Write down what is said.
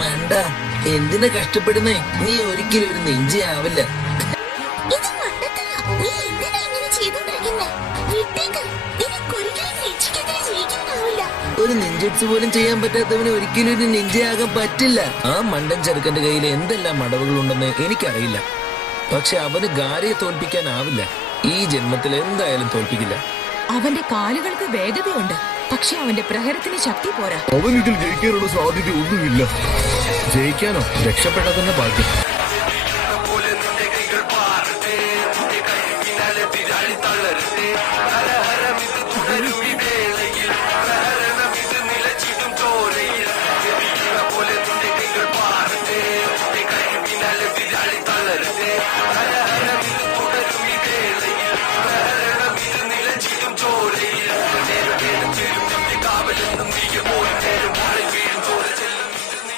മണ്ട, എന്തിനാ കഷ്ടപ്പെടുന്നേ? നീ ഒരിക്കലും ഒരു നെഞ്ചി ആവില്ല. ഇത് മണ്ടത്തരാ. നീ എന്തിനാ ഇങ്ങനെ ചെയ്തോണ്ടിരിക്കുന്നെ? വിട്ടേക്ക്. നിനക്കൊരിക്കലും നെഞ്ചിക്കെതിരെ ജയിക്കാനാവില്ല. ഒരു നെഞ്ചിട്സ് പോലും ചെയ്യാൻ പറ്റാത്തവന് ഒരിക്കലും ഒരു നെഞ്ചിയാകാൻ പറ്റില്ല. ആ മണ്ടൻ ചെറുക്കന്റെ കയ്യിൽ എന്തെല്ലാം അടവുകളുണ്ടെന്ന് എനിക്കറിയില്ല. പക്ഷെ അവന് ഗാരയെ തോൽപ്പിക്കാനാവില്ല. ഈ ജന്മത്തിൽ എന്തായാലും തോൽപ്പിക്കില്ല. അവന്റെ കാലുകൾക്ക് വേഗതയുണ്ട്, പക്ഷെ അവന്റെ പ്രഹരത്തിന് ശക്തി പോരാ. അവൻ ഇതിൽ ജയിക്കാനുള്ള സാധ്യത ഒന്നുമില്ല. ജയിക്കാനോ? രക്ഷപ്പെടാൻ തന്നെ ഭാഗ്യം.